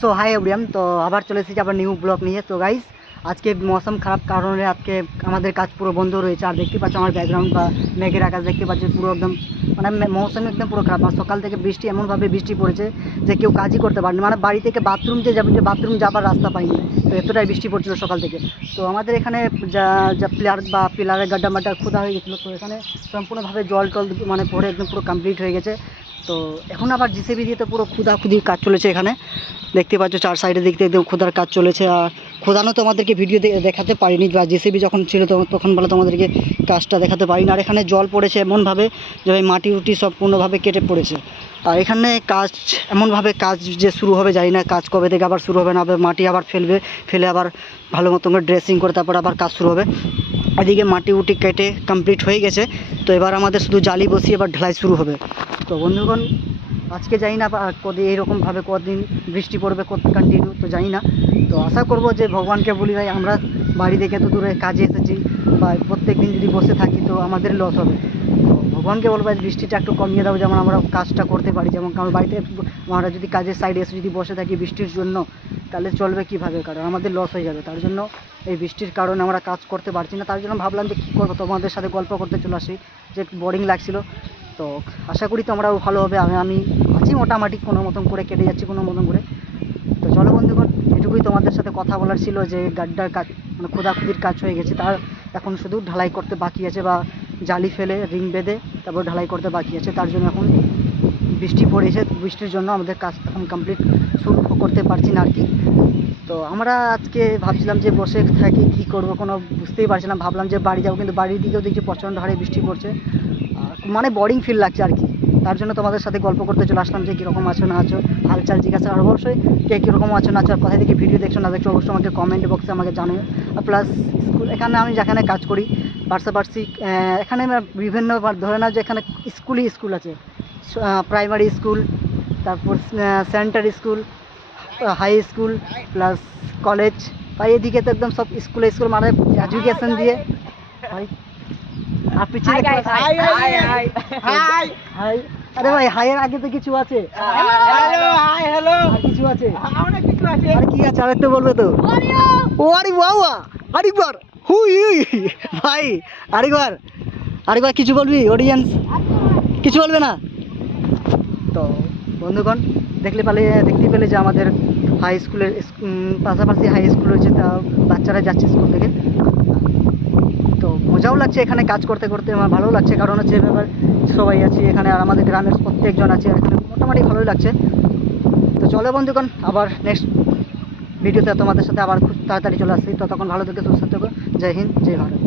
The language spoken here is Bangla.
সো হাই এভরিওয়ান, তো আবার চলে এসেছি আবার নিউ ব্লগ নিয়ে। তো গাইস, আজকে মৌসুম খারাপ কারণে আজকে আমাদের কাজ পুরো বন্ধ রয়েছে। আর দেখতে পাচ্ছ আমার ব্যাকগ্রাউন্ড বা মেঘের আকাশ দেখতে পাচ্ছি পুরো একদম মানে মৌসুম একদম পুরো খারাপ। আর সকাল থেকে বৃষ্টি এমনভাবে বৃষ্টি পড়েছে যে কেউ কাজই করতে পারেনি, মানে বাড়ি থেকে বাথরুম যে যাবে, যে বাথরুম যাবার রাস্তা পাইনি। তো এতটাই বৃষ্টি পড়ছিল সকাল থেকে। তো আমাদের এখানে যা যা প্লেয়ার বা পিলারের গাড্ডা মাড্ডা খোদা হয়ে গেছিলো, তো এখানে সম্পূর্ণভাবে জল টল মানে পড়ে একদম পুরো কমপ্লিট হয়ে গেছে। তো এখন আবার জিসিবি দিয়ে তো পুরো খুদাখুদির কাজ চলেছে। এখানে দেখতে পাচ্ছ চার সাইডে দেখতে একদম খোদার কাজ চলেছে। আর খোদানো তোমাদেরকে ভিডিও দেখাতে পারিনি, বা জেসিবি যখন ছিল তখন বলে তোমাদেরকে কাজটা দেখাতে পারিনি। আর এখানে জল পড়েছে এমনভাবে যে মাটি উটি সম্পূর্ণভাবে কেটে পড়েছে। আর এখানে কাজ এমনভাবে কাজ যে শুরু হবে জানি না, কাজ কবে থেকে আবার শুরু হবে না, আবার মাটি আবার ফেলে আবার ভালো মতো করে ড্রেসিং করে তারপর আবার কাজ শুরু হবে। এদিকে মাটি উটি কেটে কমপ্লিট হয়ে গেছে। তো এবার আমাদের শুধু জালি বসিয়ে এবার ঢালাই শুরু হবে। তো বন্ধুগণ, আজকে জানি না কদিন এইরকমভাবে কদিন বৃষ্টি পড়বে কন্টিনিউ, তো জানি না। তো আশা করব যে ভগবানকে বলি ভাই, আমরা বাড়ি থেকে এত দূরে কাজে এসেছি, বা প্রত্যেক দিন যদি বসে থাকি তো আমাদের লস হবে। তো ভগবানকে বলবো বৃষ্টিটা একটু কমিয়ে দাও, যেমন আমরা কাজটা করতে পারি। যেমন কারণ বাড়িতে আমরা যদি কাজের সাইডে এসে যদি বসে থাকি বৃষ্টির জন্য, তাহলে চলবে কীভাবে? কারণ আমাদের লস হয়ে যাবে। তার জন্য এই বৃষ্টির কারণে আমরা কাজ করতে পারছি না। তার জন্য ভাবলাম যে কী করবো, তোমাদের সাথে গল্প করতে চলে আসি, যে বোরিং লাগছিল। তো আশা করি তোমরাও ভালো হবে। আমি আছি মোটামুটি, কোনো মতন করে কেটে যাচ্ছি কোনো মতন করে। তো চলো বন্ধুগণ, এটুকুই তোমাদের সাথে কথা বলার ছিল, যে গাড্ডার কাজ মানে খোদাখুদির কাজ হয়ে গেছে, তার এখন শুধু ঢালাই করতে বাকি আছে, বা জালি ফেলে রিং বেঁধে তারপর ঢালাই করতে বাকি আছে। তার জন্য এখন বৃষ্টি পড়েছে, বৃষ্টির জন্য আমাদের কাজ এখন কমপ্লিট শুরু করতে পারছি না আর কি। তো আমরা আজকে ভাবছিলাম যে বসে থাকি কী করবো, কোনো বুঝতেই পারছি না। ভাবলাম যে বাড়ি যাবো, কিন্তু বাড়ির দিকেও দেখছি প্রচণ্ড হারে বৃষ্টি পড়ছে, মানে বোরিং ফিল লাগছে আর কি। তার জন্য তোমাদের সাথে গল্প করতে চলে আসলাম, যে কীরকম আছো না আছো, হালচাল জিজ্ঞাসা। আর অবশ্যই কে কীরকম আছো না আছো, আর কোথায় থেকে ভিডিও দেখছো না দেখছো, অবশ্যই আমাকে কমেন্ট বক্সে আমাকে জানাও। আর প্লাস স্কুল, এখানে আমি যেখানে কাজ করি পাশাপাশি এখানে বিভিন্ন ধরে নাও যে এখানে স্কুল আছে, প্রাইমারি স্কুল, তারপর centre school, high school, plus college. বা এদিকে তো একদম সব স্কুল মানে এডুকেশন দিয়ে ভাই। আর পিছনে হাই, আরে ভাই হাইয়ের আগে তো কিছু আছে, আর কিছু আছে, আর কি আছে আরেকটু বলবে তো। ও আরে বাবা, আরেকবার হুই ভাই, আরেকবার কিছু বলবি? অডিয়েন্স কিছু বলবে না? তো বন্ধুগণ, দেখতে পেলে যে আমাদের হাই স্কুলের পাশাপাশি হাই স্কুল রয়েছে, তা বাচ্চারা যাচ্ছে স্কুল থেকে। তো মজাও লাগছে এখানে কাজ করতে করতে, আমার ভালো লাগছে। কারণ হচ্ছে এবার সবাই আছে এখানে, আর আমাদের গ্রামের প্রত্যেকজন আছে এখানে, মোটামুটি ভালোই লাগছে। তো চলো বন্ধুগণ, আবার নেক্সট ভিডিওতে তোমাদের সাথে আবার খুব তাড়াতাড়ি চলে আসছি। ততক্ষণ ভালো থেকে সুস্থ থেকো। জয় হিন্দ, জয় ভারত।